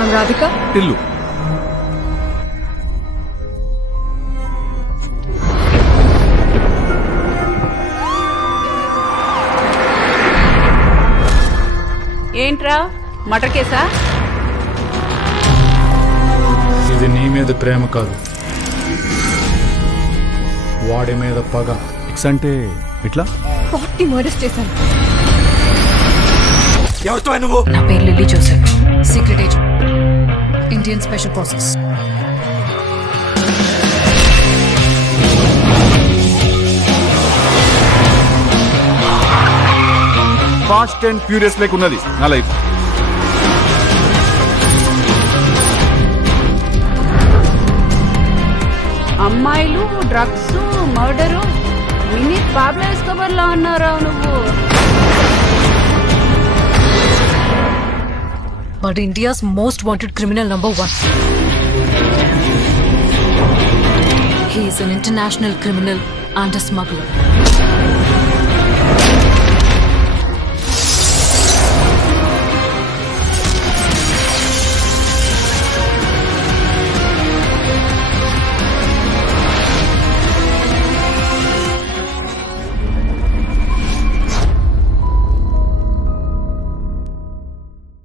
I'm Radhika. Tillu. ఏంట్రా మటర్ కేసా? ఇది నీ మీద ప్రేమ కాదు, వాడి మీద పగ. ఎక్స్ అంటే ఇట్లా 40 మర్డర్స్ చేశాను. ఎవరితో నువ్వు? నా పేరు Lilly Joseph, secret agent, Indian special forces. Fast and furious like ఉన్నది నా లైఫ్. అమ్మాయిలు, drugs, murder, mini Pablo Escobar లా ఉన్నారా నువ్వు? But India's most wanted criminal number 1. He is an international criminal and a smuggler.